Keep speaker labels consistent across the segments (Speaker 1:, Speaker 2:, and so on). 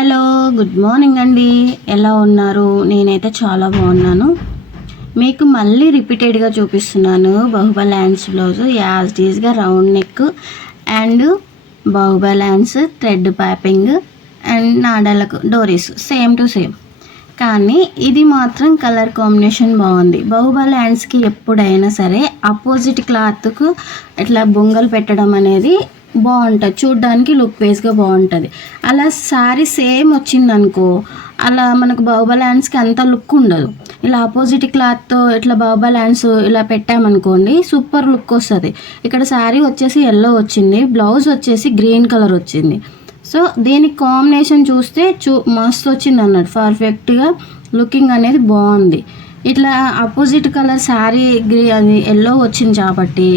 Speaker 1: Hello good morning అండి. ఎలా ఉన్నారు? నేనైతే చాలా బాగున్నాను. మీకు మళ్ళీ రిపీటెడ్గా చూపిస్తున్నాను Baahubali hands blouse. As డీజ్గా round neck and Bahubali hands thread piping and నాడలకు డోరీస్. Same to same. కానీ ఇది మాత్రం కలర్ కాంబినేషన్ బాగుంది. బాహుబలి హ్యాండ్స్కి ఎప్పుడైనా సరే అపోజిట్ క్లాత్కు ఇట్లా బొంగలు పెట్టడం అనేది బాగుంటుంది. చూడ్డానికి లుక్ వేస్గా బాగుంటుంది. అలా శారీ సేమ్ వచ్చింది అనుకో అలా మనకు బాహుబలి హ్యాండ్స్కి అంత లుక్ ఉండదు. ఇలా ఆపోజిట్ క్లాత్తో ఇట్లా బాహుబలి ల్యాండ్స్ ఇలా పెట్టామనుకోండి సూపర్ లుక్ వస్తుంది. ఇక్కడ శారీ వచ్చేసి ఎల్లో వచ్చింది బ్లౌజ్ వచ్చేసి గ్రీన్ కలర్ వచ్చింది. సో దీనికి కాంబినేషన్ చూస్తే చూ మస్తు వచ్చింది అన్నట్టు పర్ఫెక్ట్గా లుకింగ్ అనేది బాగుంది. ఇట్లా ఆపోజిట్ కలర్ శారీ గ్రీ అది ఎల్లో వచ్చింది కాబట్టి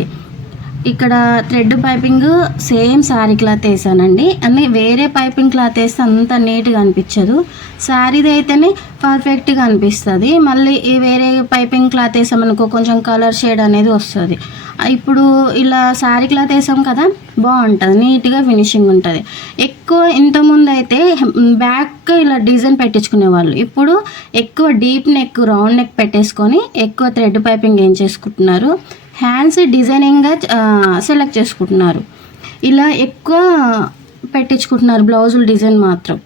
Speaker 1: ఇక్కడ thread piping same sari cloth వేసానండి. అన్నీ వేరే పైపింగ్ క్లాత్ వేస్తే అంత నీట్గా అనిపించదు. శారీది అయితేనే పర్ఫెక్ట్గా అనిపిస్తుంది. మళ్ళీ ఈ వేరే పైపింగ్ క్లాత్ వేసామనుకో కొంచెం కలర్ షేడ్ అనేది వస్తుంది. ఇప్పుడు ఇలా శారీ క్లాత్ వేసాం కదా బాగుంటుంది. నీట్గా ఫినిషింగ్ ఉంటుంది. ఎక్కువ ఇంతకుముందు అయితే బ్యాక్ ఇలా డిజైన్ పెట్టించుకునే వాళ్ళు. ఇప్పుడు ఎక్కువ డీప్ నెక్ రౌండ్ నెక్ పెట్టేసుకొని ఎక్కువ థ్రెడ్ పైపింగ్ ఏం చేసుకుంటున్నారు? హ్యాండ్స్ డిజైనింగ్గా సెలెక్ట్ చేసుకుంటున్నారు. ఇలా ఎక్కువ పెట్టించుకుంటున్నారు బ్లౌజులు డిజైన్ మాత్రం.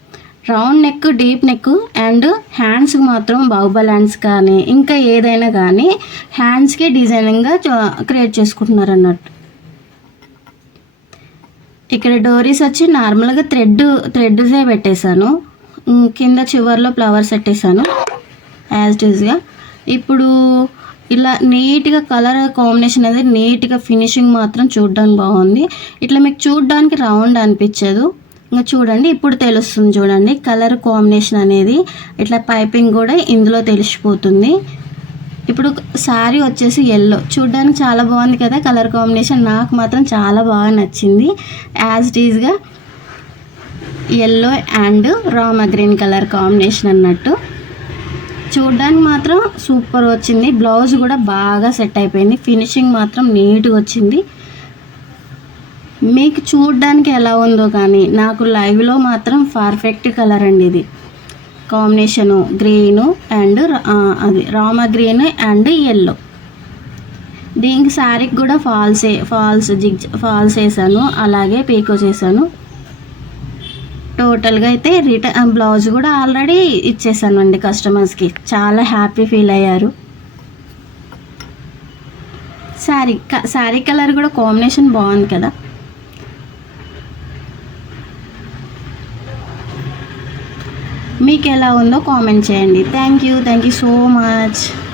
Speaker 1: Round neck deep neck and హ్యాండ్స్కి మాత్రం బాహుబల్ హ్యాండ్స్ కానీ ఇంకా ఏదైనా కానీ హ్యాండ్స్కి డిజైనింగ్గా క్రియేట్ చేసుకుంటున్నారు అన్నట్టు. ఇక్కడ డోరీస్ వచ్చి నార్మల్గా థ్రెడ్ థ్రెడ్సే పెట్టేశాను. కింద చివర్లో ఫ్లవర్స్ పెట్టేశాను యాజ్ యూజ్గా ఇప్పుడు ఇలా నీట్గా కలర్ కాంబినేషన్ అనేది నీట్గా ఫినిషింగ్ మాత్రం చూడడానికి బాగుంది. ఇట్లా మీకు చూడడానికి రౌండ్ అనిపించదు. ఇంకా చూడండి ఇప్పుడు తెలుస్తుంది చూడండి కలర్ కాంబినేషన్ అనేది. ఇట్లా పైపింగ్ కూడా ఇందులో తెలిసిపోతుంది. ఇప్పుడు శారీ వచ్చేసి ఎల్లో చూడడానికి చాలా బాగుంది కదా కలర్ కాంబినేషన్. నాకు మాత్రం చాలా బాగా నచ్చింది. As it ఈజ్గా yellow and Rama green colour combination అన్నట్టు. చూడడానికి మాత్రం సూపర్ వచ్చింది. బ్లౌజ్ కూడా బాగా సెట్ అయిపోయింది. ఫినిషింగ్ మాత్రం నీట్గా వచ్చింది. మీకు చూడడానికి ఎలా ఉందో కానీ నాకు లైవ్లో మాత్రం పర్ఫెక్ట్ కలర్ అండి ఇది. కాంబినేషను గ్రీను అండ్ అది రామ గ్రీన్ అండ్ ఎల్లో దీనికి శారీకి కూడా ఫాల్స్ ఫాల్స్ జిగ్ ఫాల్స్ వేసాను. అలాగే పీకో చేశాను. టోటల్గా అయితే రిటర్న్ బ్లౌజ్ కూడా ఆల్రెడీ ఇచ్చేసాను అండి కస్టమర్స్కి చాలా హ్యాపీ ఫీల్ అయ్యారు. శారీ క- శారీ కలర్ కూడా కాంబినేషన్ బాగుంది కదా. మీకు ఎలా ఉందో కామెంట్ చేయండి. Thank you thank you so much